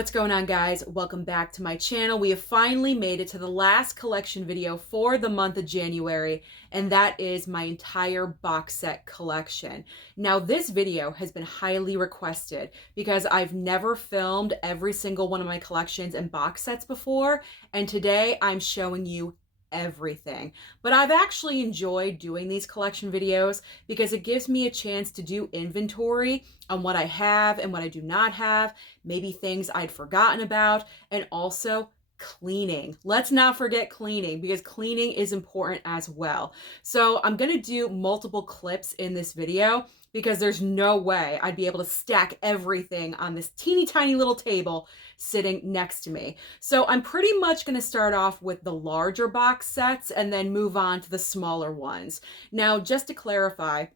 What's going on, guys? Welcome back to my channel. We have finally made it to the last collection video for the month of January, and that is my entire box set collection. Now, this video has been highly requested because I've never filmed every single one of my collections and box sets before, and today I'm showing you everything. But I've actually enjoyed doing these collection videos because it gives me a chance to do inventory on what I have and what I do not have, maybe things I'd forgotten about, and also cleaning. Let's not forget cleaning, because cleaning is important as well. So I'm going to do multiple clips in this video because there's no way I'd be able to stack everything on this teeny tiny little table sitting next to me. So I'm pretty much going to start off with the larger box sets and then move on to the smaller ones. Now, just to clarify,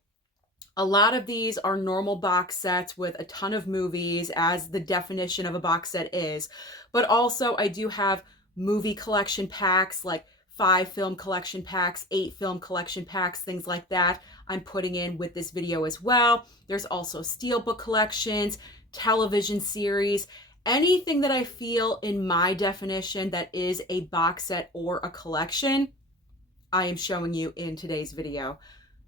a lot of these are normal box sets with a ton of movies, as the definition of a box set is. But also I do have movie collection packs, like 5 film collection packs, 8 film collection packs, things like that I'm putting in with this video as well. There's also steelbook collections, television series, anything that I feel in my definition that is a box set or a collection, I am showing you in today's video.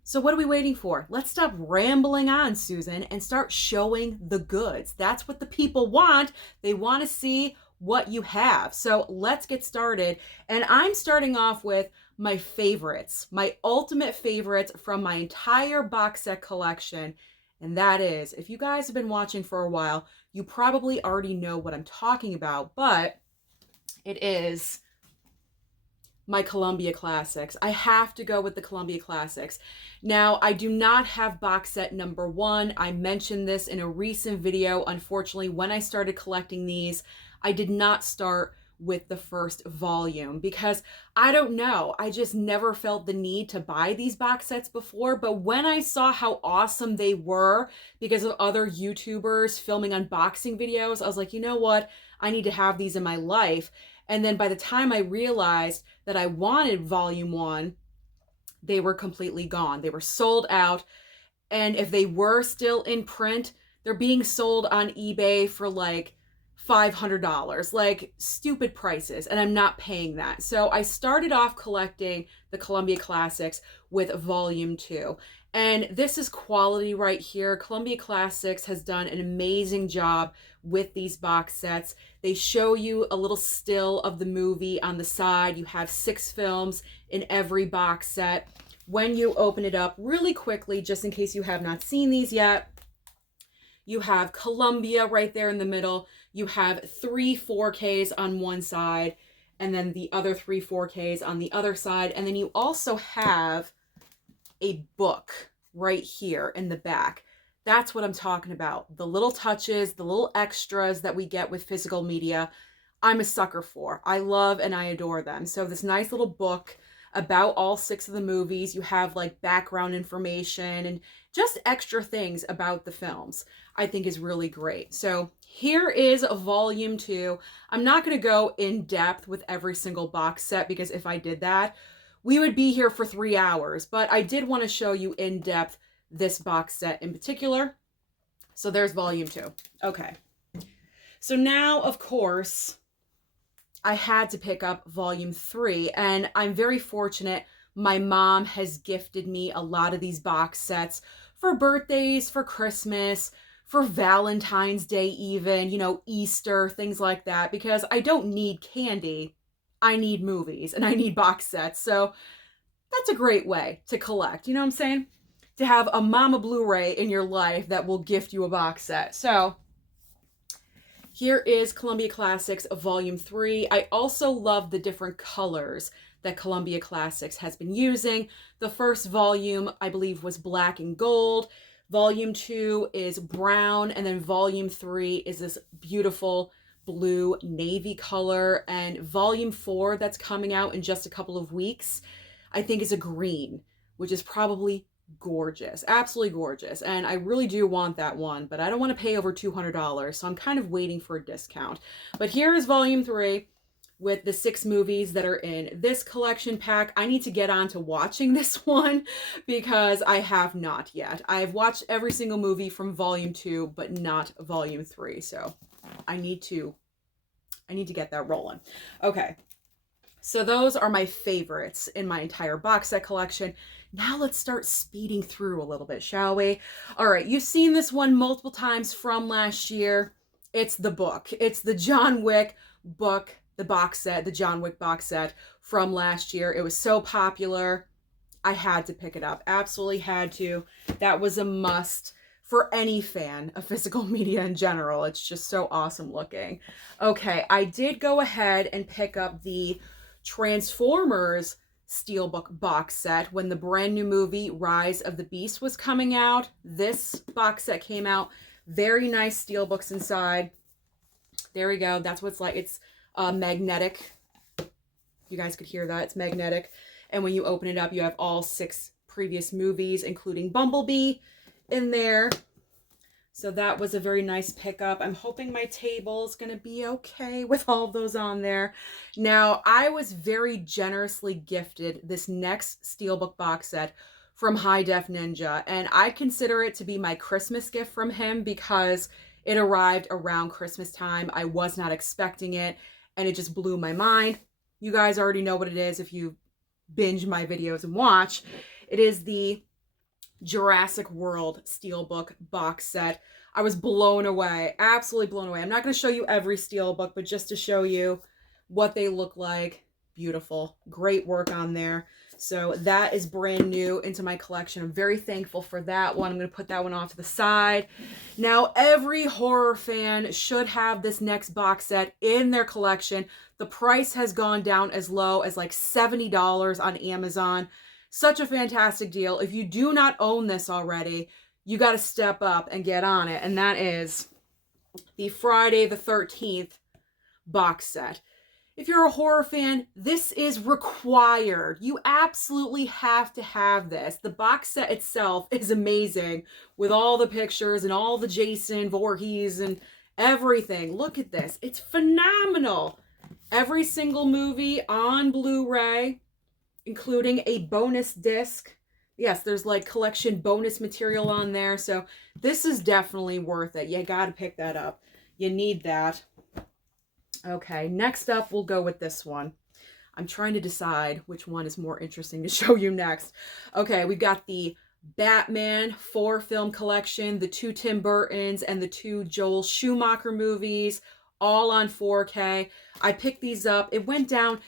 So what are we waiting for? Let's stop rambling on, Susan, and start showing the goods. That's what the people want. They want to see what you have. So let's get started. And I'm starting off with my favorites, my ultimate favorites from my entire box set collection. And that is, if you guys have been watching for a while, you probably already know what I'm talking about, but it is my Columbia Classics. I have to go with the Columbia Classics. Now, I do not have box set number 1. I mentioned this in a recent video. Unfortunately, when I started collecting these, I did not start with the first volume because I don't know, I just never felt the need to buy these box sets before. But when I saw how awesome they were because of other YouTubers filming unboxing videos, I was like, you know what? I need to have these in my life. And then by the time I realized that I wanted volume 1, they were completely gone. They were sold out. And if they were still in print, they're being sold on eBay for like $500, like stupid prices, and I'm not paying that. So I started off collecting the Columbia Classics with volume 2. And this is quality right here. Columbia Classics has done an amazing job with these box sets. They show you a little still of the movie on the side. You have 6 films in every box set. When you open it up really quickly, just in case you have not seen these yet, you have Columbia right there in the middle. You have 3 4Ks on one side, and then the other 3 4Ks on the other side. And then you also have a book right here in the back. That's what I'm talking about. The little touches, the little extras that we get with physical media, I'm a sucker for. I love and I adore them. So this nice little book about all 6 of the movies. You have like background information and just extra things about the films, I think is really great. So here is volume 2. I'm not going to go in depth with every single box set because if I did that, we would be here for 3 hours. But I did want to show you in depth this box set in particular. So there's volume 2. Okay. So now, of course, I had to pick up volume 3, and I'm very fortunate. My mom has gifted me a lot of these box sets for birthdays, for Christmas, for Valentine's Day even, you know, Easter, things like that, because I don't need candy. I need movies and I need box sets. So that's a great way to collect, you know what I'm saying? To have a mama Blu-ray in your life that will gift you a box set. So here is Columbia Classics Volume 3. I also love the different colors that Columbia Classics has been using. The first volume, I believe, was black and gold. Volume 2 is brown. And then Volume 3 is this beautiful blue navy color. And Volume 4 that's coming out in just a couple of weeks, I think is a green, which is probably gorgeous, absolutely gorgeous. And I really do want that one, but I don't want to pay over $200, so I'm kind of waiting for a discount. But here is volume 3 with the 6 movies that are in this collection pack. I need to get on to watching this one because I have not yet. I've watched every single movie from volume 2, but not volume 3, so I need to I need to get that rolling. Okay. So those are my favorites in my entire box set collection. Now let's start speeding through a little bit, shall we? All right, you've seen this one multiple times from last year. It's the book. It's the John Wick book, the box set, the John Wick box set from last year. It was so popular. I had to pick it up. Absolutely had to. That was a must for any fan of physical media in general. It's just so awesome looking. Okay, I did go ahead and pick up the Transformers Steelbook box set when the brand new movie Rise of the Beast was coming out. This box set came out. Very nice steelbooks inside. There we go. That's what it's like. It's magnetic. You guys could hear that. It's magnetic. And when you open it up, you have all 6 previous movies, including Bumblebee, in there. So that was a very nice pickup. I'm hoping my table is going to be okay with all of those on there. Now, I was very generously gifted this next Steelbook box set from High Def Ninja, and I consider it to be my Christmas gift from him because it arrived around Christmas time. I was not expecting it, and it just blew my mind. You guys already know what it is if you binge my videos and watch. It is the Jurassic World Steelbook box set. I was blown away, absolutely blown away. I'm not going to show you every Steelbook, but just to show you what they look like. Beautiful, great work on there. So that is brand new into my collection. I'm very thankful for that one. I'm going to put that one off to the side. Now, every horror fan should have this next box set in their collection. The price has gone down as low as like $70 on Amazon. Such a fantastic deal. If you do not own this already, you got to step up and get on it. And that is the Friday the 13th box set. If you're a horror fan, this is required. You absolutely have to have this. The box set itself is amazing with all the pictures and all the Jason Voorhees and everything. Look at this. It's phenomenal. Every single movie on Blu-ray, including a bonus disc. Yes, there's like collection bonus material on there. So this is definitely worth it. You got to pick that up. You need that. Okay, next up, we'll go with this one. I'm trying to decide which one is more interesting to show you next. Okay, we've got the Batman 4-film collection, the 2 Tim Burtons and the 2 Joel Schumacher movies, all on 4K. I picked these up. It went down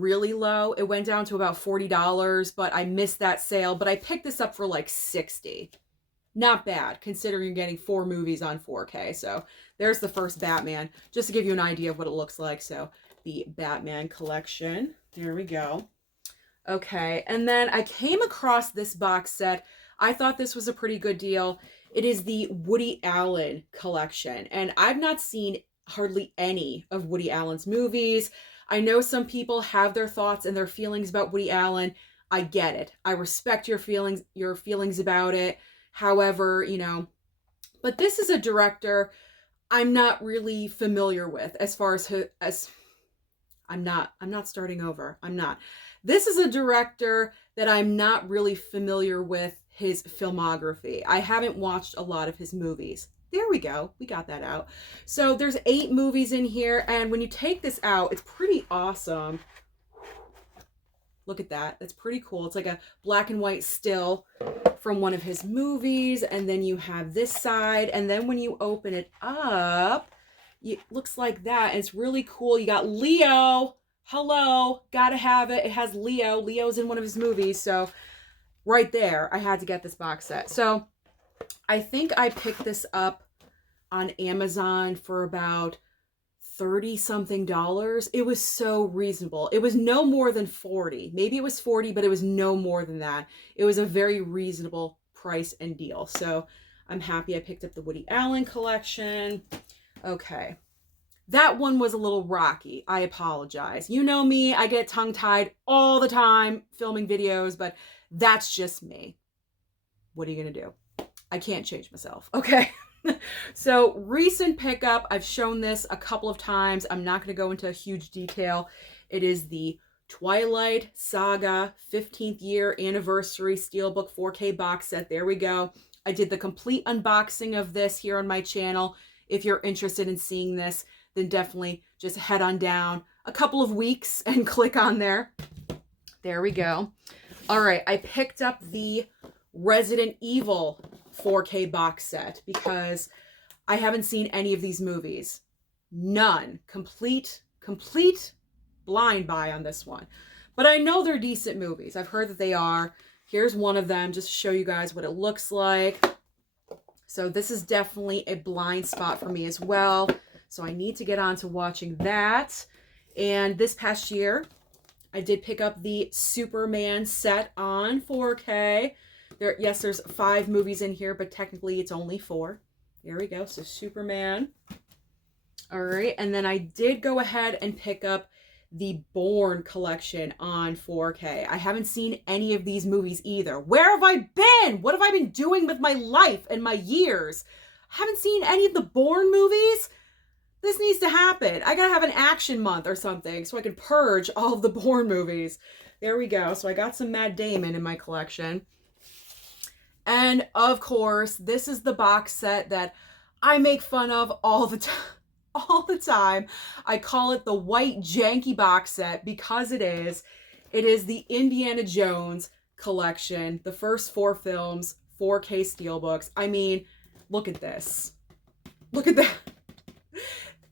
really low. It went down to about $40, but I missed that sale. But I picked this up for like $60. Not bad, considering you're getting 4 movies on 4K. So there's the first Batman, just to give you an idea of what it looks like. So the Batman collection. There we go. Okay, and then I came across this box set. I thought this was a pretty good deal. It is the Woody Allen collection, and I've not seen hardly any of Woody Allen's movies. I know some people have their thoughts and their feelings about Woody Allen. I get it. I respect your feelings about it. However, you know, but this is a director I'm not really familiar with as far as I'm not starting over. I'm not. This is a director that I'm not really familiar with his filmography. I haven't watched a lot of his movies. There we go. We got that out. So there's 8 movies in here. And when you take this out, it's pretty awesome. Look at that. That's pretty cool. It's like a black and white still from one of his movies. And then you have this side. And then when you open it up, it looks like that. And it's really cool. You got Leo. Hello. Gotta have it. It has Leo. Leo's in one of his movies. So right there, I had to get this box set. So I think I picked this up on Amazon for about $30-something. It was so reasonable. It was no more than 40. Maybe it was 40, but it was no more than that. It was a very reasonable price and deal. So I'm happy I picked up the Woody Allen collection. Okay. That one was a little rocky. I apologize. You know me, I get tongue-tied all the time filming videos, but that's just me. What are you going to do? I can't change myself. Okay. So recent pickup, I've shown this a couple of times. I'm not going to go into huge detail. It is the Twilight Saga 15th year anniversary Steelbook 4K box set. There we go. I did the complete unboxing of this here on my channel. If you're interested in seeing this, then definitely just head on down a couple of weeks and click on there. There we go. All right, I picked up the Resident Evil 4K box set because I haven't seen any of these movies. None. Complete blind buy on this one. But I know they're decent movies. I've heard that they are. Here's one of them just to show you guys what it looks like. So this is definitely a blind spot for me as well. So I need to get on to watching that. And this past year, I did pick up the Superman set on 4K. There's 5 movies in here, but technically it's only 4. There we go. So Superman. All right. And then I did go ahead and pick up the Bourne collection on 4K. I haven't seen any of these movies either. Where have I been? What have I been doing with my life and my years? I haven't seen any of the Bourne movies. This needs to happen. I gotta have an action month or something so I can purge all of the Bourne movies. There we go. So I got some Matt Damon in my collection. And of course, this is the box set that I make fun of all the time. All the time. I call it the white janky box set because it is. It is the Indiana Jones collection. The first 4 films, 4K steelbooks. I mean, look at this. Look at that.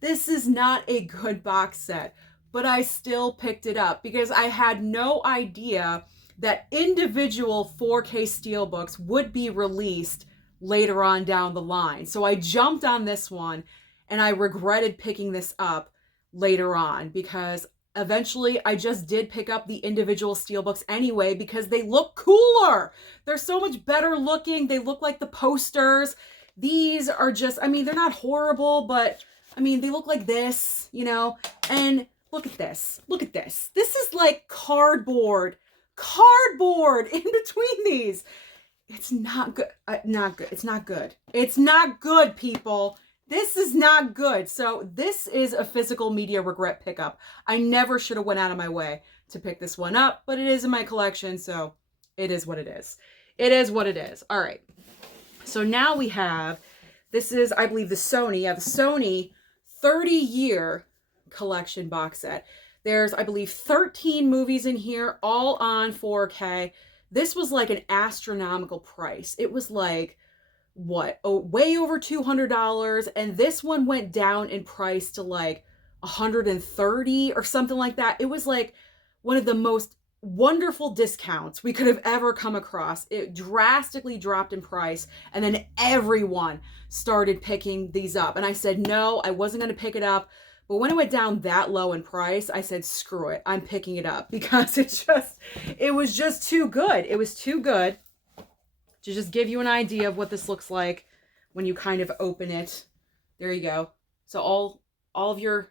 This is not a good box set, but I still picked it up because I had no idea that individual 4K steelbooks would be released later on down the line. So I jumped on this one. And I regretted picking this up later on because eventually I just did pick up the individual steelbooks anyway because they look cooler. They're so much better looking. They look like the posters. These are just, I mean, they're not horrible, but I mean, they look like this, you know, and look at this. Look at this. This is like cardboard in between these. It's not good. Not good. It's not good. It's not good, people. This is not good. So this is a physical media regret pickup. I never should have went out of my way to pick this one up, but it is in my collection, so it is what it is. It is what it is. All right. So now we have, this is, I believe, the Sony. Yeah, the Sony 30-year collection box set. There's, I believe, 13 movies in here, all on 4K. This was like an astronomical price. It was like, what, way over $200, and this one went down in price to like $130 or something like that. It was like one of the most wonderful discounts we could have ever come across. It drastically dropped in price, and then everyone started picking these up, and I said no, I wasn't going to pick it up. But when it went down that low in price, I said screw it, I'm picking it up because it was just too good. It was too good. To just give you an idea of what this looks like when you kind of open it. There you go. So all of your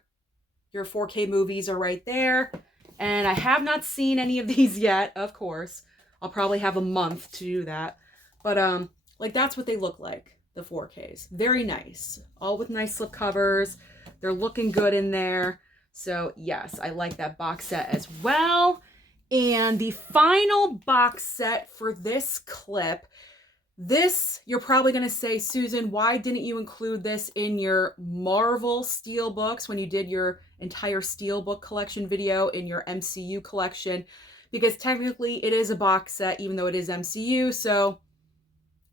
4K movies are right there. And I have not seen any of these yet, of course. I'll probably have a month to do that. But like that's what they look like, the 4Ks. Very nice. All with nice slip covers. They're looking good in there. So yes, I like that box set as well. And the final box set for this clip, this, you're probably going to say, Susan, why didn't you include this in your Marvel Steelbooks when you did your entire Steelbook collection video in your MCU collection? Because technically it is a box set, even though it is MCU, so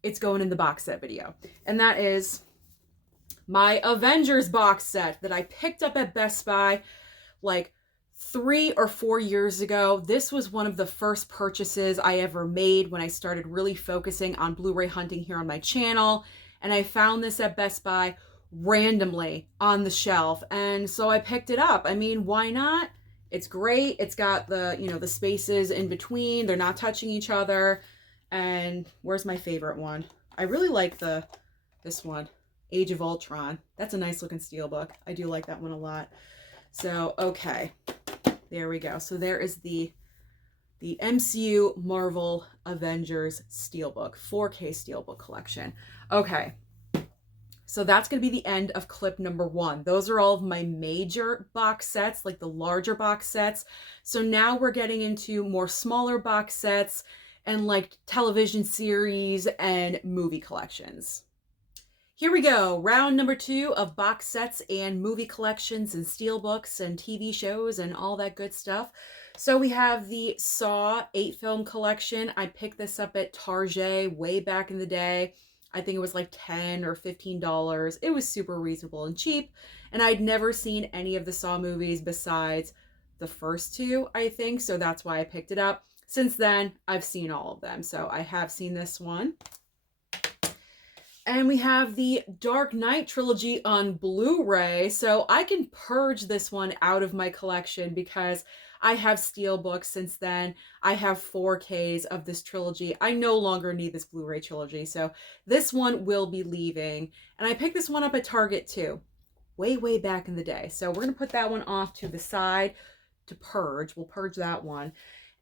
it's going in the box set video. And that is my Avengers box set that I picked up at Best Buy like 3 or 4 years ago. This was one of the first purchases I ever made when I started really focusing on Blu-ray hunting here on my channel. And I found this at Best Buy randomly on the shelf. And so I picked it up. I mean, why not? It's great. It's got the, you know, the spaces in between. They're not touching each other. And where's my favorite one? I really like this one, Age of Ultron. That's a nice looking steelbook. I do like that one a lot. So, okay. There we go. So there is the MCU Marvel Avengers Steelbook, 4K Steelbook collection. Okay. So that's going to be the end of clip number 1. Those are all of my major box sets, like the larger box sets. So now we're getting into more smaller box sets and like television series and movie collections. Here we go, round number 2 of box sets and movie collections and steelbooks and TV shows and all that good stuff. So we have the Saw 8 film collection. I picked this up at Target way back in the day. I think it was like $10 or $15. It was super reasonable and cheap. And I'd never seen any of the Saw movies besides the first 2, I think. So that's why I picked it up. Since then, I've seen all of them. So I have seen this one. And we have the Dark Knight trilogy on Blu-ray. So I can purge this one out of my collection because I have steelbooks since then. I have 4Ks of this trilogy. I no longer need this Blu-ray trilogy. So this one will be leaving. And I picked this one up at Target too, way back in the day. So we're going to put that one off to the side to purge. We'll purge that one.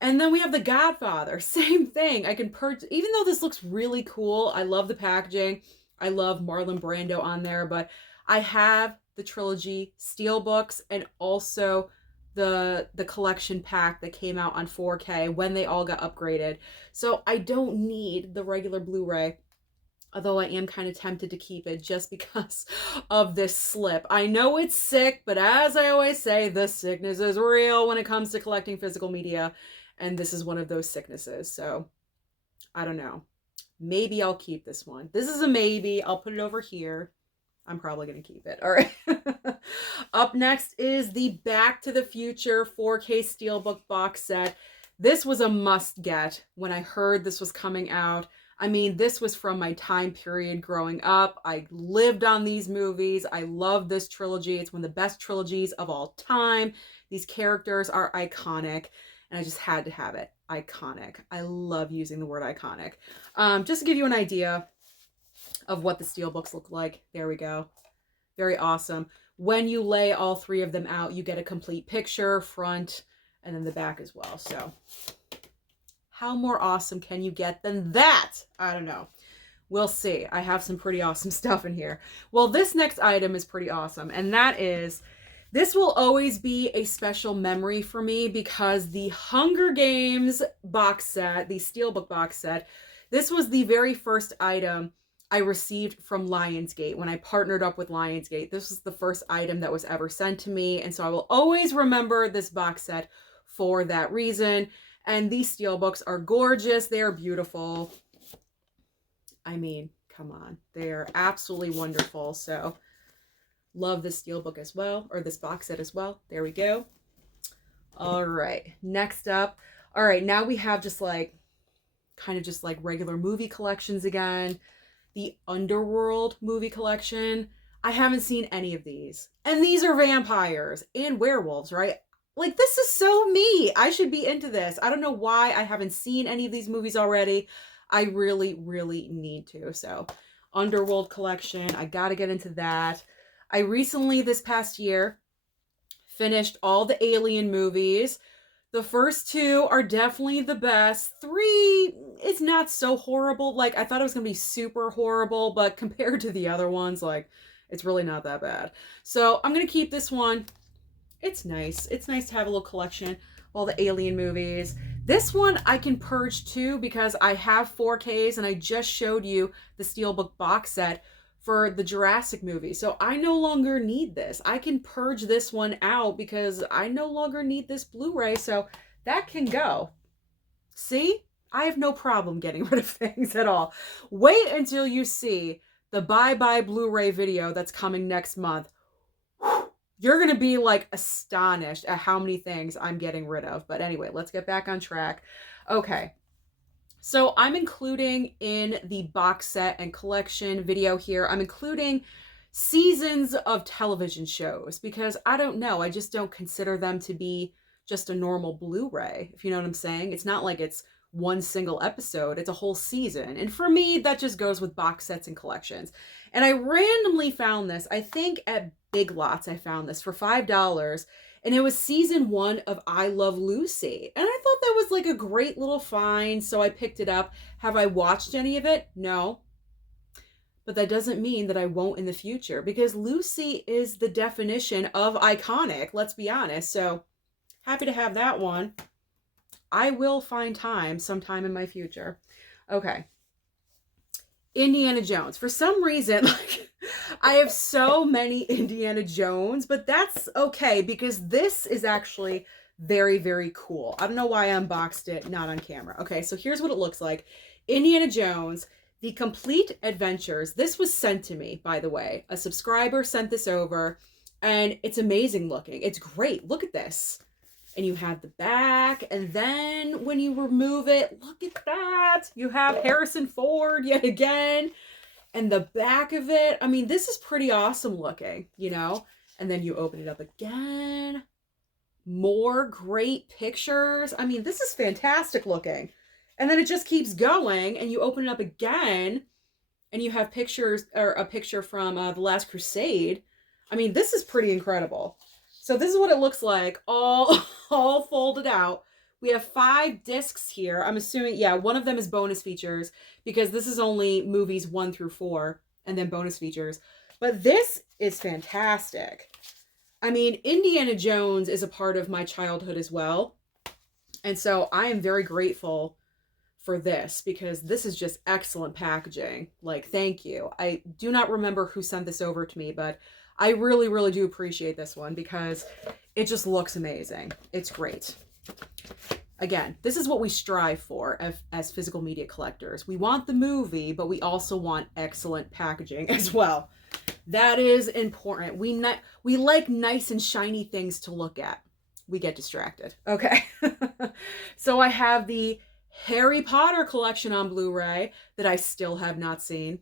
And then we have The Godfather, same thing. I can purge, even though this looks really cool. I love the packaging. I love Marlon Brando on there, but I have the trilogy steelbooks and also the collection pack that came out on 4K when they all got upgraded. So I don't need the regular Blu-ray, although I am kind of tempted to keep it just because of this slip. I know it's sick, but as I always say, the sickness is real when it comes to collecting physical media. And this is one of those sicknesses. So I don't know. Maybe I'll keep this one. This is a maybe. I'll put it over here. I'm probably going to keep it. All right. Up next is the Back to the Future 4K Steelbook box set. This was a must get when I heard this was coming out. I mean, this was from my time period growing up. I lived on these movies. I love this trilogy. It's one of the best trilogies of all time. These characters are iconic. And I just had to have it. Iconic. I love using the word iconic. Just to give you an idea of what the steelbooks look like. There we go. Very awesome. When you lay all 3 of them out, you get a complete picture, front, and then the back as well. So how more awesome can you get than that? I don't know. We'll see. I have some pretty awesome stuff in here. Well, this next item is pretty awesome. And that is... this will always be a special memory for me because the Hunger Games box set, the steelbook box set, this was the very first item I received from Lionsgate when I partnered up with Lionsgate. This was the first item that was ever sent to me, and so I will always remember this box set for that reason. And these steelbooks are gorgeous. They are beautiful. I mean, come on. They are absolutely wonderful. So... love this steelbook as well, or this box set as well. There we go. All right, next up. All right, now we have just like, kind of just like regular movie collections again. The Underworld movie collection. I haven't seen any of these. And these are vampires and werewolves, right? Like, this is so me. I should be into this. I don't know why I haven't seen any of these movies already. I really need to. So, Underworld collection. I gotta get into that. I recently, this past year, finished all the Alien movies. The first 2 are definitely the best. 3 is not so horrible. Like, I thought it was going to be super horrible, but compared to the other ones, like, it's really not that bad. So, I'm going to keep this one. It's nice. It's nice to have a little collection of all the Alien movies. This one I can purge too because I have 4Ks and I just showed you the steelbook box set for the Jurassic movie. So I no longer need this. I can purge this one out because I no longer need this Blu-ray. So that can go. See? I have no problem getting rid of things at all. Wait until you see the bye-bye Blu-ray video that's coming next month. You're going to be like astonished at how many things I'm getting rid of. But anyway, let's get back on track. Okay. So I'm including in the box set and collection video here, I'm including seasons of television shows because I don't know, I just don't consider them to be just a normal Blu-ray, if you know what I'm saying. It's not like it's one single episode, it's a whole season. And for me, that just goes with box sets and collections. And I randomly found this, I think at Big Lots I found this for $5. And it was season 1 of I Love Lucy. And I thought that was like a great little find, so I picked it up. Have I watched any of it? No. But that doesn't mean that I won't in the future, because Lucy is the definition of iconic, let's be honest. So happy to have that one. I will find time sometime in my future. Okay. Indiana Jones. For some reason, like, I have so many Indiana Jones, but that's okay because this is actually very, very cool. I don't know why I unboxed it, not on camera. Okay, so here's what it looks like. Indiana Jones, The Complete Adventures. This was sent to me, by the way. A subscriber sent this over, and it's amazing looking. It's great. Look at this. And you have the back, and then when you remove it, look at that. You have Harrison Ford yet again. And the back of it, I mean, this is pretty awesome looking, you know? And then you open it up again. More great pictures. I mean, this is fantastic looking. And then it just keeps going, and you open it up again, and you have pictures, or a picture from The Last Crusade. I mean, this is pretty incredible. So this is what it looks like, all folded out. We have 5 discs here. I'm assuming, yeah, one of them is bonus features because this is only movies 1 through 4 and then bonus features. But this is fantastic. I mean, Indiana Jones is a part of my childhood as well. And so I am very grateful for this because this is just excellent packaging. Like, thank you. I do not remember who sent this over to me, but I really, really do appreciate this one because it just looks amazing. It's great. Again, this is what we strive for as physical media collectors. We want the movie, but we also want excellent packaging as well. That is important. We like nice and shiny things to look at. We get distracted. Okay. So I have the Harry Potter collection on Blu-ray that I still have not seen.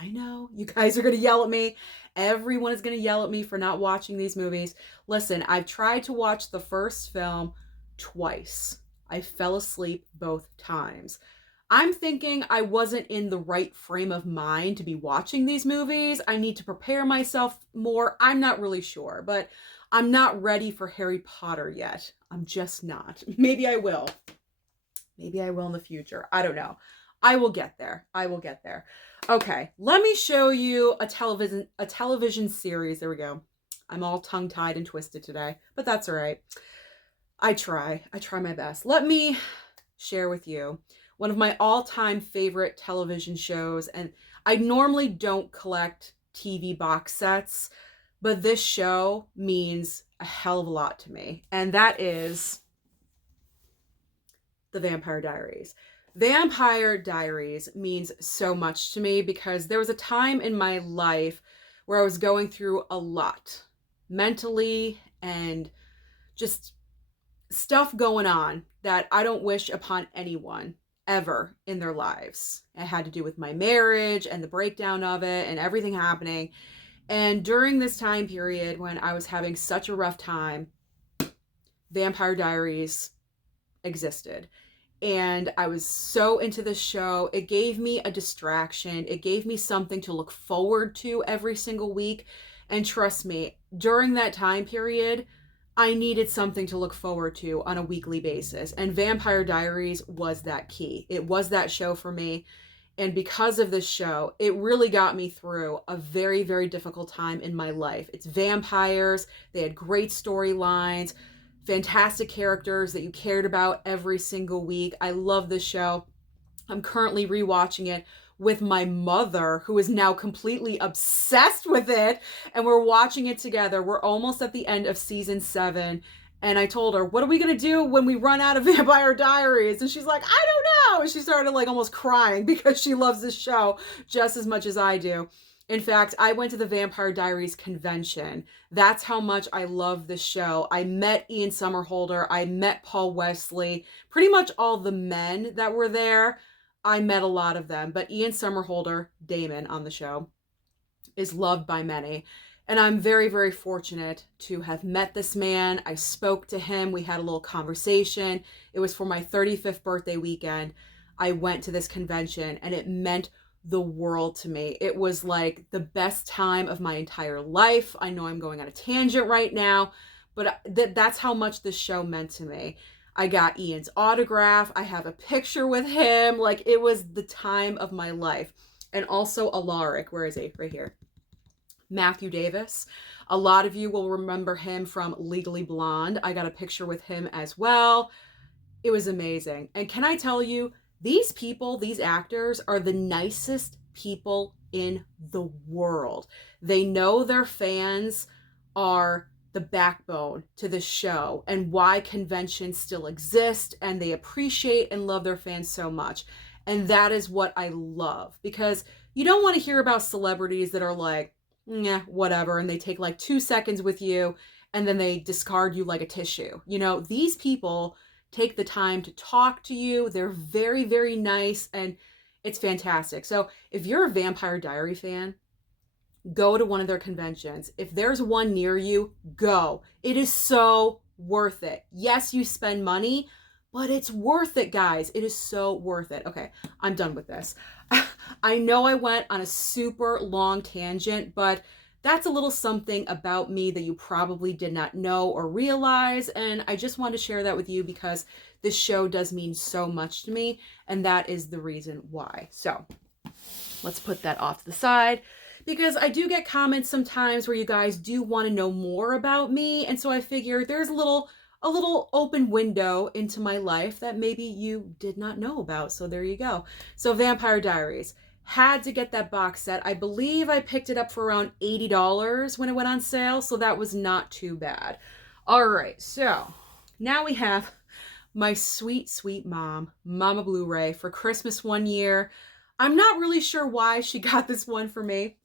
I know, you guys are going to yell at me. Everyone is going to yell at me for not watching these movies. Listen, I've tried to watch the first film twice. I fell asleep both times. I'm thinking I wasn't in the right frame of mind to be watching these movies. I need to prepare myself more. I'm not really sure, but I'm not ready for Harry Potter yet. I'm just not. Maybe I will. Maybe I will in the future. I don't know. I will get there. I will get there. Okay, let me show you a television series. There we go. I'm all tongue-tied and twisted today, but that's all right. I try my best. Let me share with you one of my all-time favorite television shows, and I normally don't collect TV box sets, but this show means a hell of a lot to me, and that is The Vampire Diaries. Vampire Diaries means so much to me because there was a time in my life where I was going through a lot mentally and just stuff going on that I don't wish upon anyone ever in their lives. It had to do with my marriage and the breakdown of it and everything happening. And during this time period when I was having such a rough time, Vampire Diaries existed. And I was so into this show. It gave me a distraction. It gave me something to look forward to every single week. And trust me, during that time period, I needed something to look forward to on a weekly basis. And Vampire Diaries was that key. It was that show for me. And because of this show, it really got me through a very, very difficult time in my life. It's vampires. They had great storylines, fantastic characters that you cared about every single week. I love this show. I'm currently rewatching it with my mother, who is now completely obsessed with it, and we're watching it together. We're almost at the end of season 7, and I told her, what are we gonna do when we run out of Vampire Diaries? And she's like, I don't know. And she started like almost crying because she loves this show just as much as I do. In fact, I went to the Vampire Diaries convention. That's how much I love this show. I met Ian Somerhalder. I met Paul Wesley. Pretty much all the men that were there, I met a lot of them. But Ian Somerhalder, Damon on the show, is loved by many. And I'm very, very fortunate to have met this man. I spoke to him. We had a little conversation. It was for my 35th birthday weekend. I went to this convention, and it meant the world to me. It was like the best time of my entire life. I know I'm going on a tangent right now, but that's how much this show meant to me. I got Ian's autograph. I have a picture with him. Like, it was the time of my life. And also Alaric. Where is he? Right here. Matthew Davis. A lot of you will remember him from Legally Blonde. I got a picture with him as well. It was amazing. And can I tell you, These people, these actors, are the nicest people in the world. They know their fans are the backbone to the show and why conventions still exist, and they appreciate and love their fans so much. And that is what I love, because you don't want to hear about celebrities that are like, yeah, whatever, and they take like 2 seconds with you and then they discard you like a tissue. You know, these people take the time to talk to you. They're very, very nice, and it's fantastic. So if you're a Vampire Diary fan, go to one of their conventions. If there's one near you, go. It is so worth it. Yes, you spend money, but it's worth it, guys. It is so worth it. Okay, I'm done with this. I know I went on a super long tangent, but that's a little something about me that you probably did not know or realize, and I just wanted to share that with you because this show does mean so much to me, and that is the reason why. So let's put that off to the side, because I do get comments sometimes where you guys do want to know more about me, and so I figured there's a little open window into my life that maybe you did not know about. So there you go. So Vampire Diaries. Had to get that box set. I believe I picked it up for around $80 when it went on sale, so that was not too bad. All right, so now we have my sweet, sweet mom, Mama Blu-ray, for Christmas one year. I'm not really sure why she got this one for me,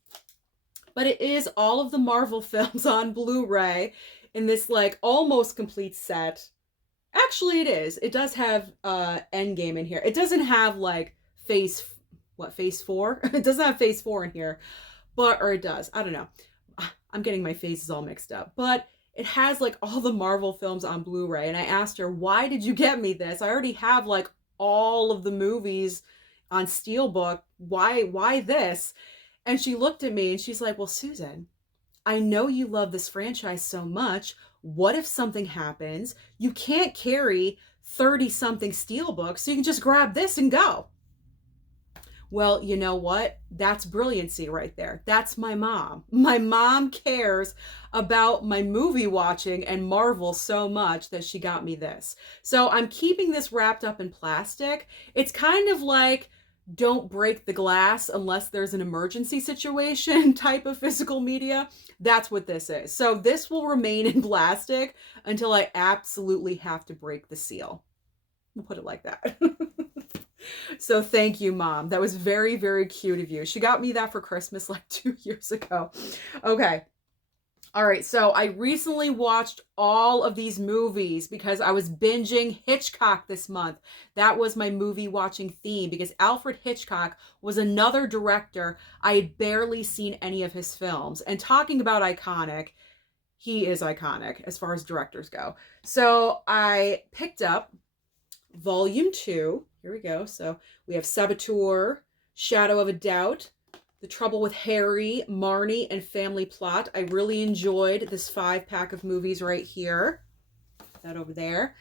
but it is all of the Marvel films on Blu-ray in this like almost complete set. Actually, it is. It does have Endgame in here. It doesn't have like phase 4? It doesn't have phase 4 in here, or it does. I don't know. I'm getting my phases all mixed up, but it has like all the Marvel films on Blu-ray. And I asked her, why did you get me this? I already have like all of the movies on Steelbook. Why this? And she looked at me and she's like, well, Susan, I know you love this franchise so much. What if something happens? You can't carry 30 something Steelbooks, so you can just grab this and go. Well, you know what? That's brilliancy right there. That's my mom. My mom cares about my movie watching and Marvel so much that she got me this. So I'm keeping this wrapped up in plastic. It's kind of like don't break the glass unless there's an emergency situation type of physical media. That's what this is. So this will remain in plastic until I absolutely have to break the seal. We'll put it like that. So thank you, Mom. That was very, very cute of you. She got me that for Christmas like 2 years ago. Okay. All right. So I recently watched all of these movies because I was binging Hitchcock this month. That was my movie watching theme because Alfred Hitchcock was another director. I had barely seen any of his films. And talking about iconic, he is iconic as far as directors go. So I picked up Volume 2. Here we go. So we have Saboteur, Shadow of a Doubt, The Trouble with Harry, Marnie, and Family Plot. I really enjoyed this 5-pack of movies right here. Put that over there.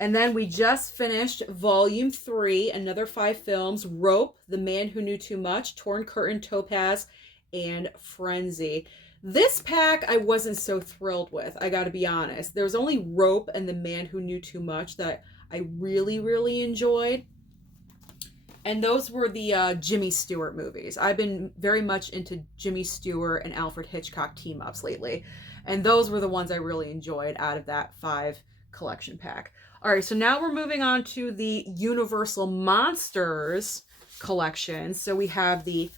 And then we just finished Volume 3, another 5 films, Rope, The Man Who Knew Too Much, Torn Curtain, Topaz, and Frenzy. This pack I wasn't so thrilled with, I gotta be honest. There was only Rope and The Man Who Knew Too Much that I really, really enjoyed. And those were the Jimmy Stewart movies. I've been very much into Jimmy Stewart and Alfred Hitchcock team-ups lately. And those were the ones I really enjoyed out of that 5 collection pack. All right, so now we're moving on to the Universal Monsters collection. So we have the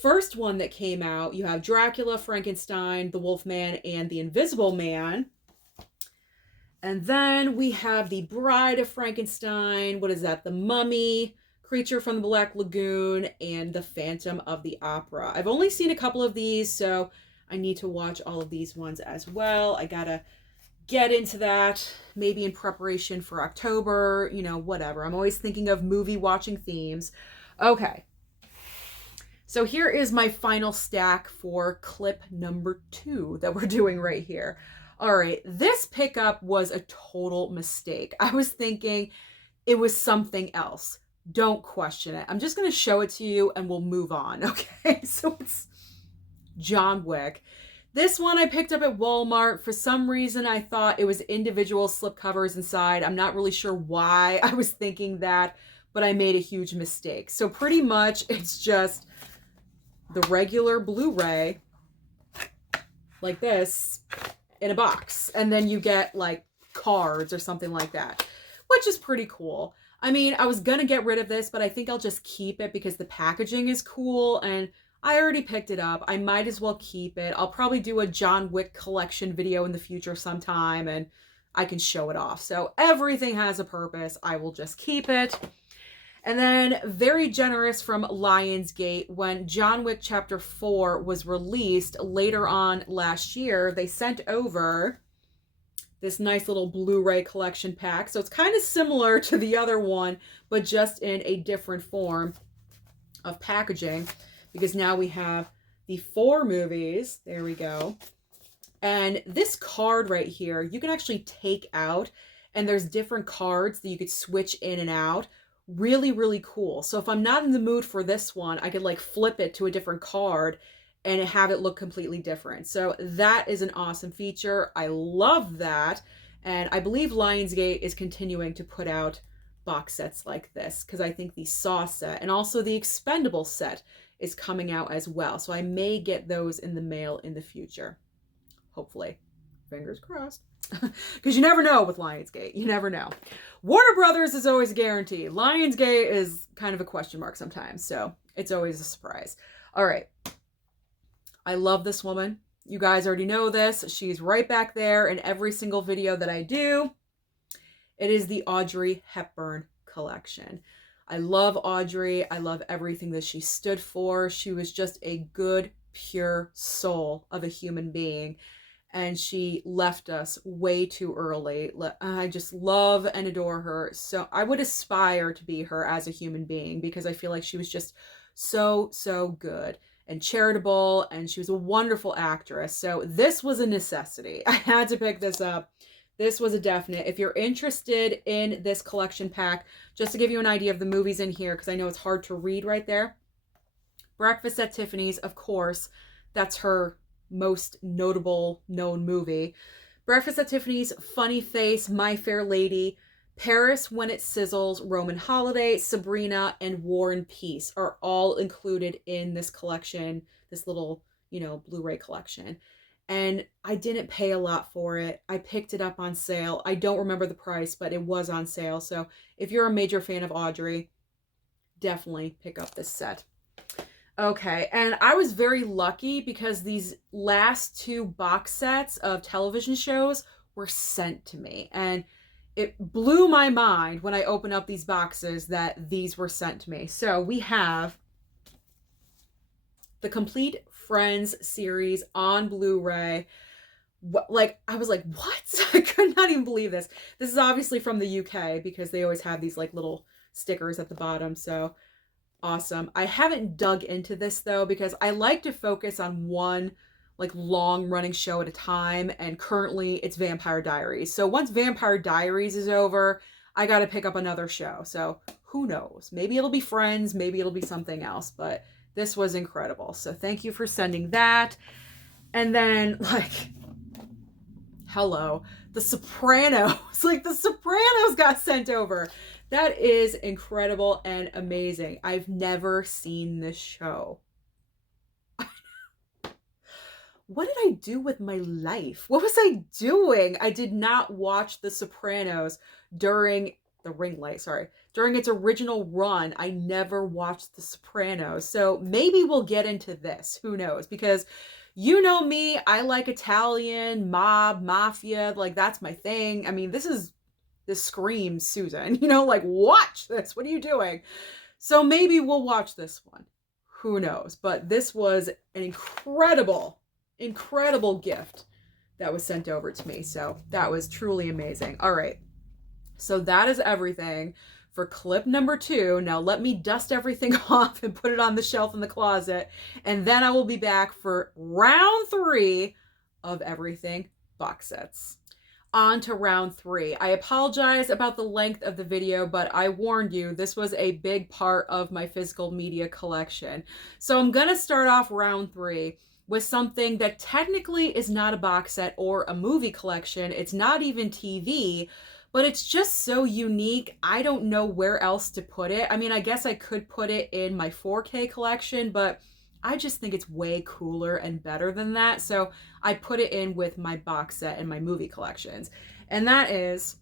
first one that came out. You have Dracula, Frankenstein, the Wolfman, and the Invisible Man. And then we have the Bride of Frankenstein. What is that? The Mummy, Creature from the Black Lagoon, and The Phantom of the Opera. I've only seen a couple of these, so I need to watch all of these ones as well. I gotta get into that, maybe in preparation for October, you know, whatever. I'm always thinking of movie watching themes. Okay. So here is my final stack for clip number 2 that we're doing right here. All right, this pickup was a total mistake. I was thinking it was something else. Don't question it. I'm just going to show it to you and we'll move on. Okay, so it's John Wick. This one I picked up at Walmart. For some reason, I thought it was individual slipcovers inside. I'm not really sure why I was thinking that, but I made a huge mistake. So pretty much it's just the regular Blu-ray like this in a box. And then you get like cards or something like that, which is pretty cool. I mean, I was gonna get rid of this, but I think I'll just keep it because the packaging is cool and I already picked it up. I might as well keep it. I'll probably do a John Wick collection video in the future sometime and I can show it off. So everything has a purpose. I will just keep it. And then very generous from Lionsgate, when John Wick Chapter 4 was released later on last year, they sent over this nice little Blu-ray collection pack. So it's kind of similar to the other one, but just in a different form of packaging, because now we have the 4 movies. There we go. And this card right here, you can actually take out, and there's different cards that you could switch in and out. Really, really cool. So if I'm not in the mood for this one, I could like flip it to a different card and have it look completely different. So that is an awesome feature. I love that. And I believe Lionsgate is continuing to put out box sets like this, because I think the Saw set and also the Expendable set is coming out as well. So I may get those in the mail in the future. Hopefully. Fingers crossed. Because you never know with Lionsgate. You never know. Warner Brothers is always guaranteed. Lionsgate is kind of a question mark sometimes. So it's always a surprise. All right. I love this woman. You guys already know this. She's right back there in every single video that I do. It is the Audrey Hepburn collection. I love Audrey. I love everything that she stood for. She was just a good, pure soul of a human being. And she left us way too early. I just love and adore her. So I would aspire to be her as a human being, because I feel like she was just so, so good and charitable, and she was a wonderful actress. So this was a necessity. I had to pick this up. This was a definite. If you're interested in this collection pack, just to give you an idea of the movies in here, because I know it's hard to read right there. Breakfast at Tiffany's, of course, that's her most notable known movie. Breakfast at Tiffany's, Funny Face, My Fair Lady, Paris When It Sizzles, Roman Holiday, Sabrina, and War and Peace are all included in this collection, this little, Blu-ray collection. And I didn't pay a lot for it. I picked it up on sale. I don't remember the price, but it was on sale. So if you're a major fan of Audrey, definitely pick up this set. Okay, and I was very lucky because these last 2 box sets of television shows were sent to me. And it blew my mind when I opened up these boxes that these were sent to me. So we have the complete Friends series on Blu-ray. I was like, what? I could not even believe this. This is obviously from the UK, because they always have these like little stickers at the bottom. So awesome. I haven't dug into this though, because I like to focus on one like long running show at a time, and currently it's Vampire Diaries. So once Vampire Diaries is over, I got to pick up another show. So who knows? Maybe it'll be Friends, maybe it'll be something else, but this was incredible. So thank you for sending that. And then hello, The Sopranos. The Sopranos got sent over. That is incredible and amazing. I've never seen this show. What did I do with my life? What was I doing? I did not watch The Sopranos during during its original run. I never watched The Sopranos. So maybe we'll get into this. Who knows? Because you know me, I like Italian, mafia. That's my thing. I mean, this screams Susan, watch this. What are you doing? So maybe we'll watch this one. Who knows? But this was an incredible, incredible gift that was sent over to me. So that was truly amazing. All right. So that is everything for clip number 2. Now let me dust everything off and put it on the shelf in the closet. And then I will be back for round 3 of everything box sets. On to round 3. I apologize about the length of the video, but I warned you, this was a big part of my physical media collection. So I'm going to start off round 3 with something that technically is not a box set or a movie collection. It's not even TV, but it's just so unique. I don't know where else to put it. I mean, I guess I could put it in my 4K collection, but I just think it's way cooler and better than that. So I put it in with my box set and my movie collections. And that is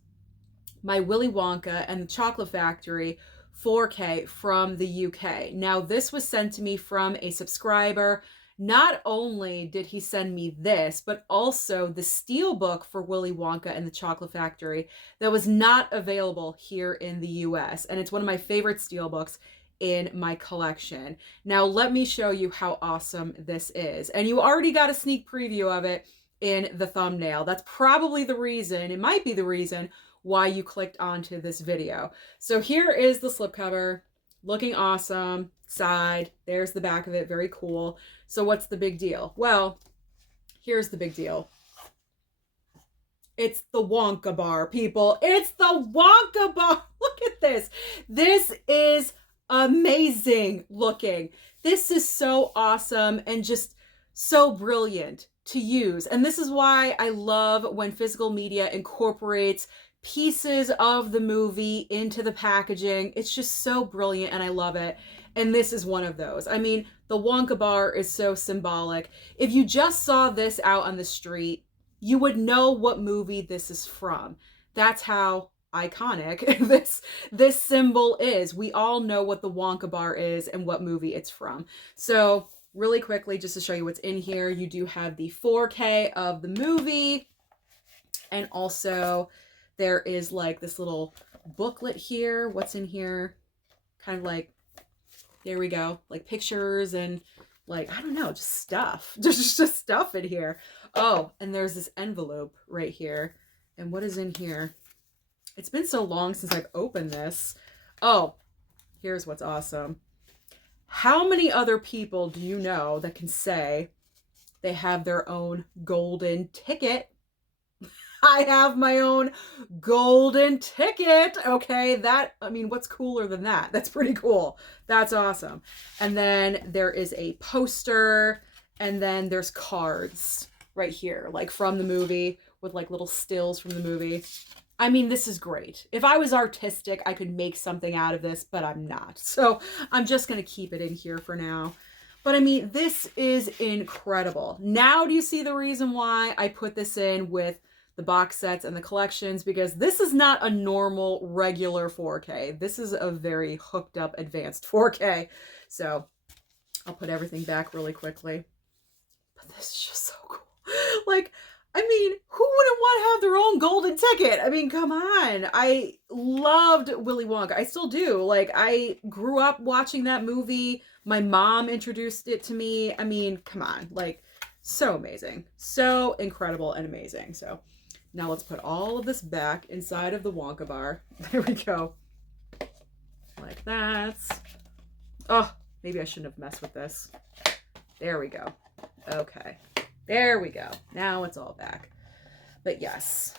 my Willy Wonka and the Chocolate Factory 4K from the UK. Now, this was sent to me from a subscriber. Not only did he send me this, but also the steelbook for Willy Wonka and the Chocolate Factory that was not available here in the US. And it's one of my favorite steelbooks in my collection. Now, let me show you how awesome this is. And you already got a sneak preview of it in the thumbnail. That's probably the reason, it might be the reason why you clicked onto this video. So here is the slipcover, looking awesome. Side, there's the back of it, very cool. So what's the big deal? Well, here's the big deal. It's the Wonka bar, people. It's the Wonka bar. Look at this. This is amazing looking. This is so awesome and just so brilliant to use. And this is why I love when physical media incorporates pieces of the movie into the packaging. It's just so brilliant and I love it. And this is one of those. I mean, the Wonka bar is so symbolic. If you just saw this out on the street, you would know what movie this is from. That's how iconic this symbol is. We all know what the Wonka bar is and what movie it's from. So really quickly, just to show you what's in here, you do have the 4K of the movie, and also there is like this little booklet here. What's in here? Kind of like, there we go, like pictures and like, I don't know, just stuff. There's just stuff in here. Oh, and there's this envelope right here. And what is in here? It's been so long since I've opened this. Oh, here's what's awesome. How many other people do you know that can say they have their own golden ticket? I have my own golden ticket. Okay, that, I mean, what's cooler than that? That's pretty cool. That's awesome. And then there is a poster, and then there's cards right here, like from the movie, with like little stills from the movie. I mean, this is great. If I was artistic, I could make something out of this, but I'm not. So I'm just going to keep it in here for now. But I mean, this is incredible. Now do you see the reason why I put this in with the box sets and the collections? Because this is not a normal, regular 4K. This is a very hooked up, advanced 4K. So I'll put everything back really quickly. But this is just so cool. Like, I mean, who wouldn't want to have their own golden ticket? I mean, come on. I loved Willy Wonka. I still do. Like, I grew up watching that movie. My mom introduced it to me. I mean, come on. Like, so amazing. So incredible and amazing. So now let's put all of this back inside of the Wonka bar. There we go. Like that. Oh, maybe I shouldn't have messed with this. There we go. Okay. There we go. Now it's all back. But yes.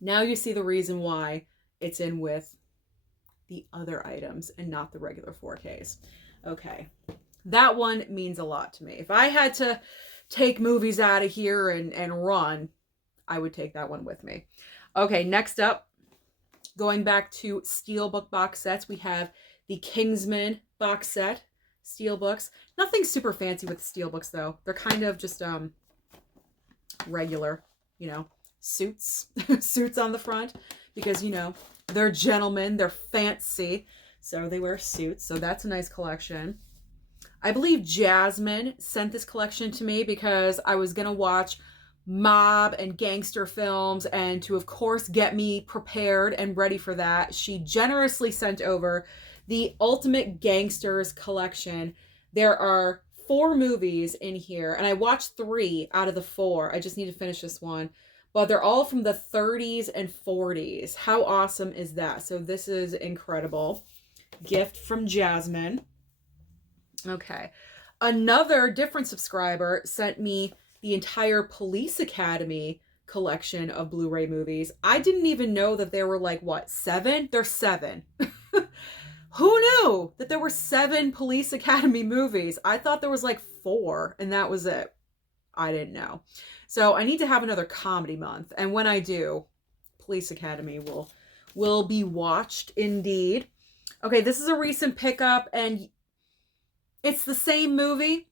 Now you see the reason why it's in with the other items and not the regular 4Ks. Okay. That one means a lot to me. If I had to take movies out of here and run, I would take that one with me. Okay, next up, going back to Steelbook box sets, we have the Kingsman box set, Steelbooks. Nothing super fancy with the Steelbooks, though. They're kind of just regular, you know, suits. Suits on the front because, you know, they're gentlemen, they're fancy, so they wear suits. So that's a nice collection. I believe Jasmine sent this collection to me because I was going to watch mob and gangster films, and to, of course, get me prepared and ready for that, she generously sent over the Ultimate Gangsters collection. There are 4 movies in here, and I watched 3 out of the 4. I just need to finish this one. But they're all from the 30s and 40s. How awesome is that? So this is incredible. Gift from Jasmine. Okay. Another different subscriber sent me the entire Police Academy collection of Blu-ray movies. I didn't even know that there were like, what, 7? There's 7. Who knew that there were 7 Police Academy movies? I thought there was like 4 and that was it. I didn't know. So I need to have another comedy month. And when I do, Police Academy will be watched indeed. Okay, this is a recent pickup, and it's the same movie,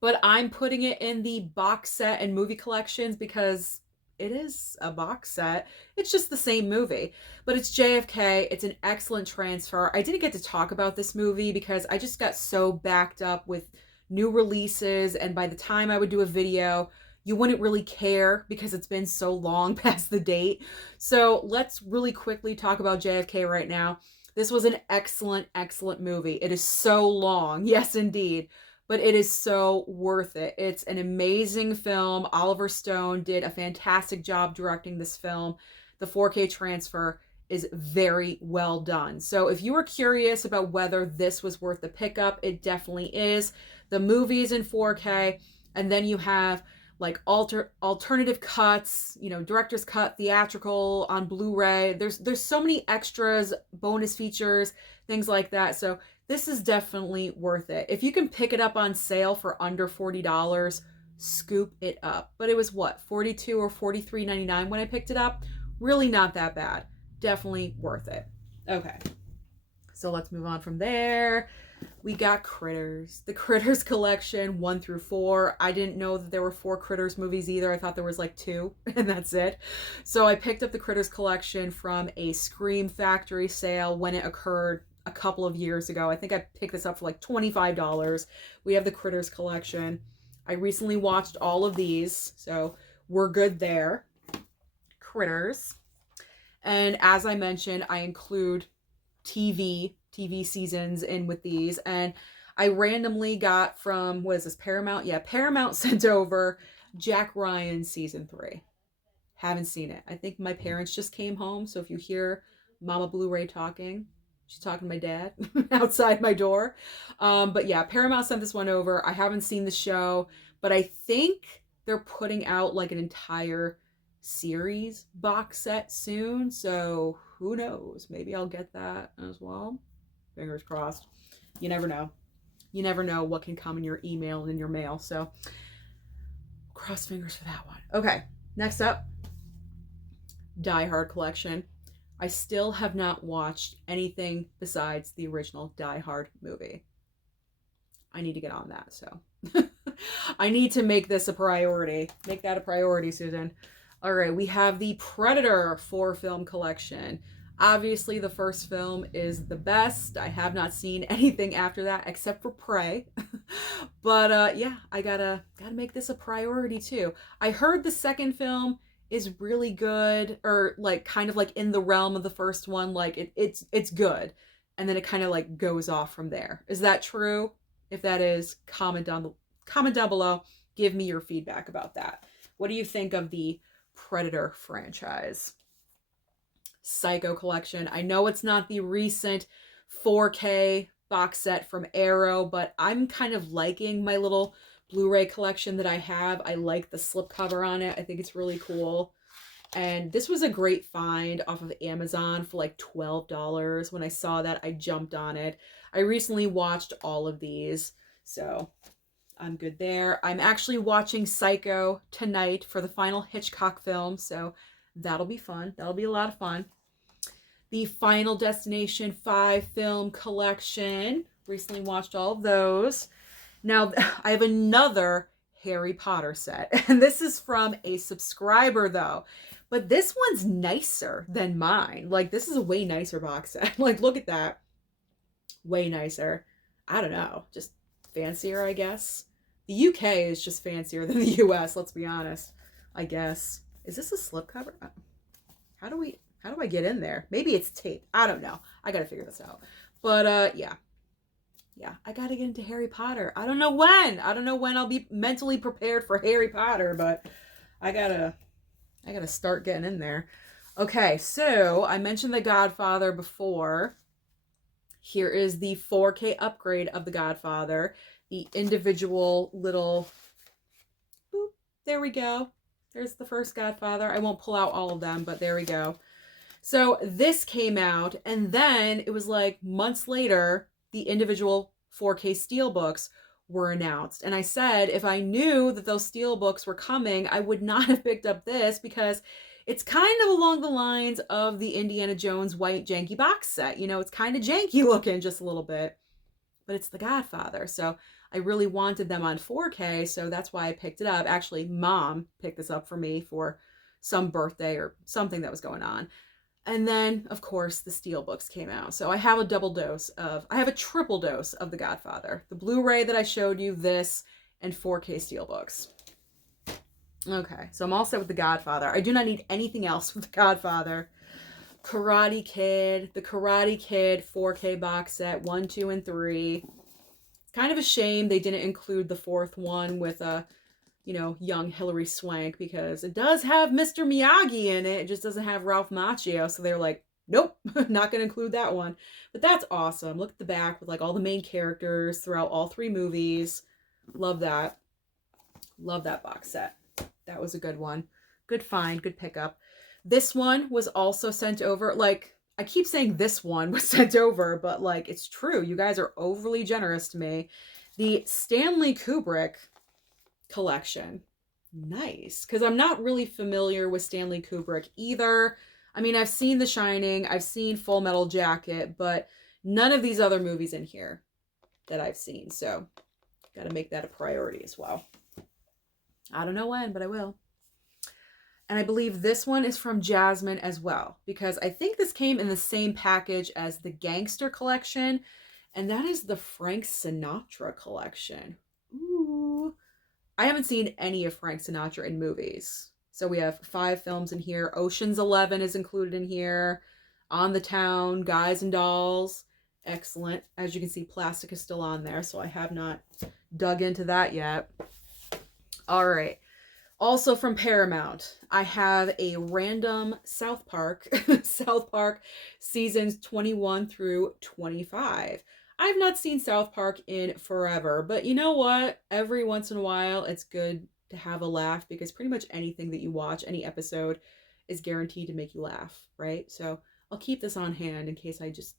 but I'm putting it in the box set and movie collections because it is a box set. It's just the same movie, but it's JFK. It's an excellent transfer. I didn't get to talk about this movie because I just got so backed up with new releases, and by the time I would do a video, you wouldn't really care because it's been so long past the date. So let's really quickly talk about JFK right now. This was an excellent, excellent movie. It is so long, yes indeed, but it is so worth it. It's an amazing film. Oliver Stone did a fantastic job directing this film. The 4K transfer is very well done. So if you were curious about whether this was worth the pickup, it definitely is. The movie is in 4K, and then you have like alternative cuts, you know, director's cut, theatrical on Blu-ray. There's so many extras, bonus features, things like that. So this is definitely worth it. If you can pick it up on sale for under $40, scoop it up. But it was what, $42 or $43.99 when I picked it up? Really not that bad. Definitely worth it. Okay, so let's move on from there. We got Critters. The Critters collection 1 through 4. I didn't know that there were 4 Critters movies either. I thought there was like 2 and that's it. So I picked up the Critters collection from a Scream Factory sale when it occurred a couple of years ago. I think I picked this up for like $25. We have the Critters collection. I recently watched all of these, so we're good there. Critters. And as I mentioned, I include TV seasons in with these, and I randomly got from, what is this, Paramount? Yeah, Paramount sent over Jack Ryan season 3. Haven't seen it. I think my parents just came home, so if you hear Mama Blu-ray talking, she's talking to my dad outside my door. But yeah, Paramount sent this one over. I haven't seen the show, but I think they're putting out like an entire series box set soon, so who knows, maybe I'll get that as well. Fingers crossed. You never know. You never know what can come in your email and in your mail, so cross fingers for that one. Okay, next up, Die Hard collection. I still have not watched anything besides the original Die Hard movie. I need to get on that, so I need to make this a priority. Make that a priority, Susan. All right, we have the Predator 4-film collection. Obviously, the first film is the best. I have not seen anything after that except for Prey. But yeah, I gotta make this a priority too. I heard the second film is really good, or like kind of like in the realm of the first one. Like it's good, and then it kind of like goes off from there. Is that true? If that is, comment down below. Give me your feedback about that. What do you think of the Predator franchise? Psycho collection. I know it's not the recent 4K box set from Arrow, but I'm kind of liking my little Blu-ray collection that I have. I like the slipcover on it. I think it's really cool. And this was a great find off of Amazon for like $12. When I saw that, I jumped on it. I recently watched all of these, so I'm good there. I'm actually watching Psycho tonight for the final Hitchcock film, so that'll be fun. That'll be a lot of fun. The Final Destination 5 film collection. Recently watched all of those. Now, I have another Harry Potter set, and this is from a subscriber, though. But this one's nicer than mine. Like, this is a way nicer box set. Like, look at that. Way nicer. I don't know. Just fancier, I guess. The UK is just fancier than the US, let's be honest. I guess. Is this a slipcover? How do I get in there? Maybe it's tape. I don't know. I gotta figure this out. But yeah. Yeah, I gotta get into Harry Potter. I don't know when. I don't know when I'll be mentally prepared for Harry Potter, but I gotta start getting in there. Okay, so I mentioned The Godfather before. Here is the 4K upgrade of The Godfather. The individual little, boop, there we go. There's the first Godfather. I won't pull out all of them, but there we go. So this came out, and then it was like months later, the individual 4K steelbooks were announced. And I said, if I knew that those steelbooks were coming, I would not have picked up this because It's kind of along the lines of the Indiana Jones white janky box set. You know, it's kind of janky looking just a little bit, but it's The Godfather. So I really wanted them on 4K, so that's why I picked it up. Actually, Mom picked this up for me for some birthday or something that was going on. And then, of course, the Steelbooks came out. So I have a triple dose of The Godfather. The Blu-ray that I showed you, this, and 4K Steelbooks. Okay, so I'm all set with The Godfather. I do not need anything else with The Godfather. Karate Kid, the Karate Kid 4K box set, 1, 2, and 3. It's kind of a shame they didn't include the fourth one with young Hilary Swank, because it does have Mr. Miyagi in it. It just doesn't have Ralph Macchio. So they're like, nope, not going to include that one. But that's awesome. Look at the back with like all the main characters throughout all 3 movies. Love that. Love that box set. That was a good one. Good find, good pickup. This one was also sent over. Like, I keep saying this one was sent over, but like, it's true. You guys are overly generous to me. The Stanley Kubrick collection. Nice. Because I'm not really familiar with Stanley Kubrick either. I mean, I've seen The Shining, I've seen Full Metal Jacket, but none of these other movies in here that I've seen. So, got to make that a priority as well. I don't know when, but I will. And I believe this one is from Jasmine as well, because I think this came in the same package as the Gangster collection, and that is the Frank Sinatra collection. Ooh. I haven't seen any of Frank Sinatra in movies. So we have 5 films in here. Ocean's 11 is included in here. On the Town, Guys and Dolls. Excellent. As you can see, plastic is still on there, so I have not dug into that yet. All right. Also from Paramount, I have a random South Park seasons 21 through 25. I've not seen South Park in forever, but you know what? Every once in a while, it's good to have a laugh, because pretty much anything that you watch, any episode, is guaranteed to make you laugh, right? So I'll keep this on hand in case I just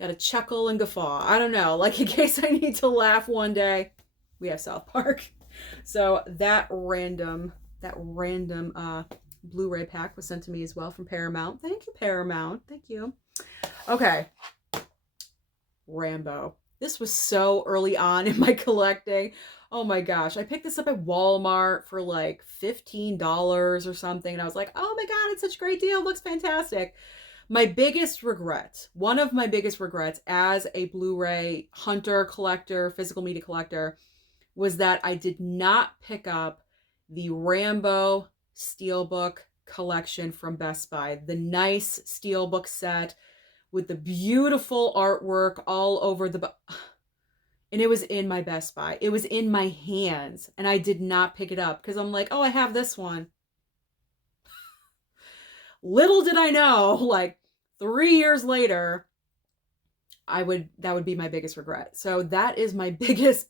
gotta chuckle and guffaw. I don't know, like in case I need to laugh one day, we have South Park. So that random Blu-ray pack was sent to me as well from Paramount. Thank you, Paramount. Thank you. Okay. Rambo. This was so early on in my collecting. Oh my gosh. I picked this up at Walmart for like $15 or something. And I was like, oh my God, it's such a great deal. It looks fantastic. My biggest regret, one of my biggest regrets as a Blu-ray hunter, collector, physical media collector, was that I did not pick up the Rambo Steelbook collection from Best Buy. The nice Steelbook set with the beautiful artwork all over and it was in my Best Buy. It was in my hands, and I did not pick it up because I'm like, oh, I have this one. Little did I know, like 3 years later, that would be my biggest regret. So that is my biggest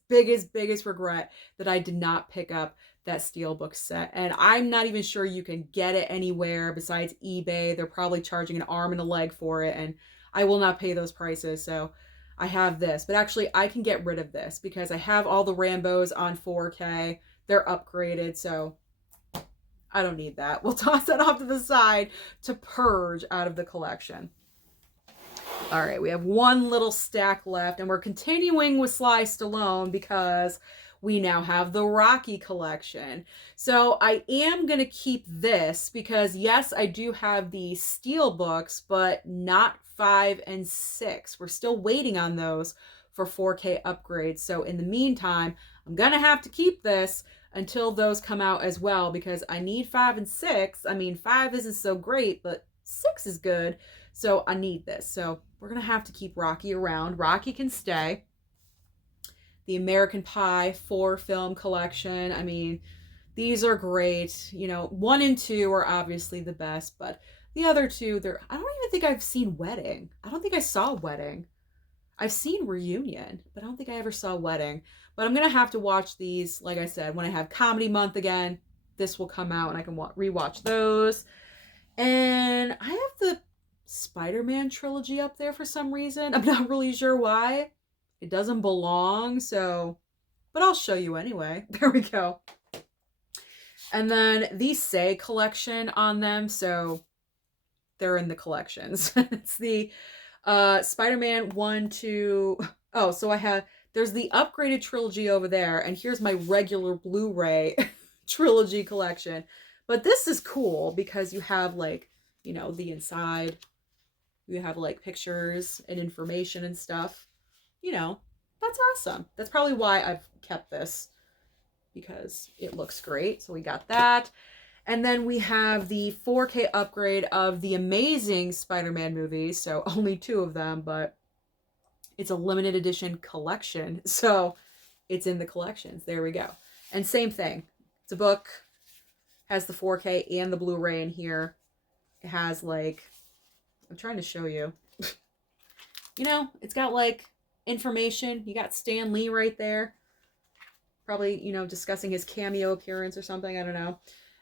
regret, that I did not pick up that Steelbook set. And I'm not even sure you can get it anywhere besides eBay. They're probably charging an arm and a leg for it, and I will not pay those prices. So I have this, but actually I can get rid of this because I have all the Rambos on 4K. They're upgraded, so I don't need that. We'll toss that off to the side to purge out of the collection. All right, we have one little stack left, and we're continuing with Sly Stallone because we now have the Rocky collection. So I am going to keep this because, yes, I do have the Steelbooks, but not 5 and 6. We're still waiting on those for 4K upgrades. So in the meantime, I'm going to have to keep this until those come out as well, because I need 5 and 6. I mean, 5 isn't so great, but 6 is good. So I need this. So we're going to have to keep Rocky around. Rocky can stay. The American Pie 4-film collection. I mean, these are great. You know, 1 and 2 are obviously the best, but the other 2, I don't even think I've seen Wedding. I don't think I saw Wedding. I've seen Reunion, but I don't think I ever saw Wedding. But I'm going to have to watch these, like I said, when I have Comedy Month again. This will come out and I can rewatch those. And I have the Spider-Man trilogy up there for some reason. I'm not really sure why. It doesn't belong, so, but I'll show you anyway. There we go. And then the Say collection on them, so they're in the collections. It's the Spider-Man 1, 2. Oh, so there's the upgraded trilogy over there, and here's my regular Blu-ray trilogy collection. But this is cool because you have like, the inside. You have like pictures and information and stuff. That's awesome. That's probably why I've kept this, because it looks great. So we got that. And then we have the 4K upgrade of the amazing Spider-Man movies. So only 2 of them, but it's a limited edition collection. So it's in the collections. There we go. And same thing. It's a book. Has the 4K and the Blu-ray in here. It has like, I'm trying to show you. It's got like information. You got Stan Lee right there. Probably, discussing his cameo appearance or something. I don't know.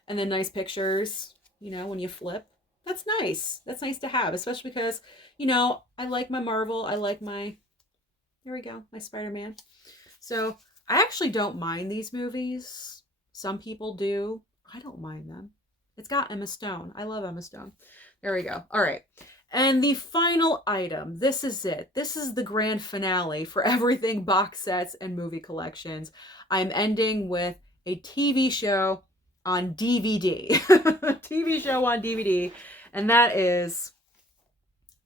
And then nice pictures, when you flip. That's nice. That's nice to have, especially because, I like my Marvel. I like my, there we go, my Spider-Man. So I actually don't mind these movies. Some people do. I don't mind them. It's got Emma Stone. I love Emma Stone. There we go. All right. And the final item, this is it. This is the grand finale for everything box sets and movie collections. I'm ending with a TV show on DVD. TV show on DVD. And that is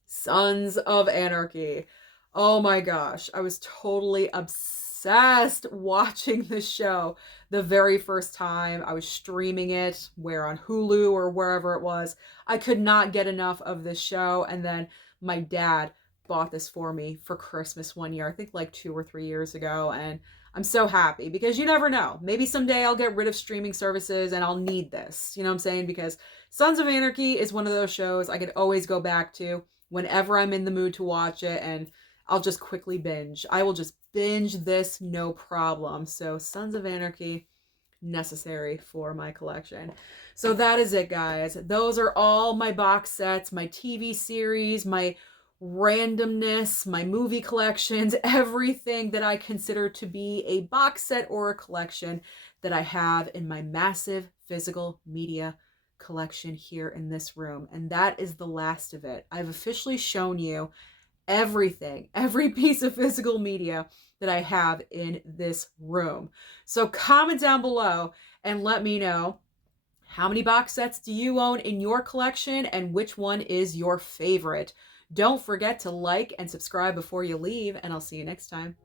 Sons of Anarchy. Oh my gosh. I was totally obsessed watching this show the very first time. I was streaming it, where on Hulu or wherever it was. I could not get enough of this show. And then my dad bought this for me for Christmas one year, I think like 2 or 3 years ago. And I'm so happy, because you never know. Maybe someday I'll get rid of streaming services and I'll need this. You know what I'm saying? Because Sons of Anarchy is one of those shows I could always go back to whenever I'm in the mood to watch it, and I'll just quickly binge. I will just binge this, no problem. So Sons of Anarchy, necessary for my collection. So that is it, guys. Those are all my box sets, my TV series, my randomness, my movie collections, everything that I consider to be a box set or a collection that I have in my massive physical media collection here in this room. And that is the last of it. I've officially shown you everything, every piece of physical media that I have in this room. So comment down below and let me know, how many box sets do you own in your collection, and which one is your favorite? Don't forget to like and subscribe before you leave, and I'll see you next time.